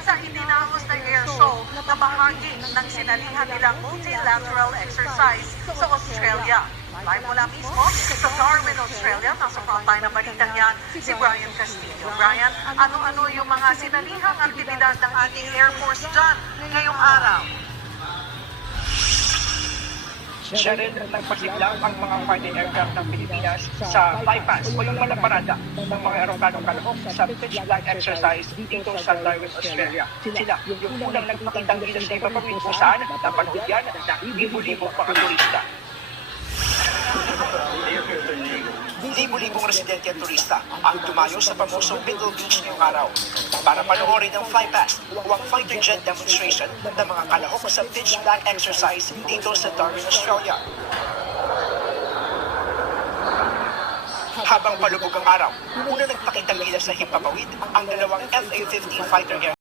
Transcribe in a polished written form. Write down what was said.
sa idinamos na air show na bahagi ng sinalihan nilang multilateral exercise sa Australia. Live mula mismo sa Darwin, Australia, nasa frontline ng balitang yan, si Brian Castillo. Brian, ano-ano yung mga sinalihang aktibidad ng ating Air Force dyan ngayong araw? Siya rin nagpasiglang ang mga fighting aircraft ng Pilipinas sa bypass o yung malaparada ng mga eroplanong kalahok sa pitch black exercise dito sa Darwin, Australia. Sila yung unang nagpakitang gilas na ipapawid kung saan napanood yan ng libo-libong mga turista. Libo-libong residente at turista ang tumayo sa pamosong Middle Beach ngayong araw para panoorin ang flypast o ang fighter jet demonstration ng mga kalahok sa pitch black exercise dito sa Darwin, Australia. Habang palubog ang araw, una nagpakitang gilas sa himpapawid ang dalawang FA-15 fighter aircraft.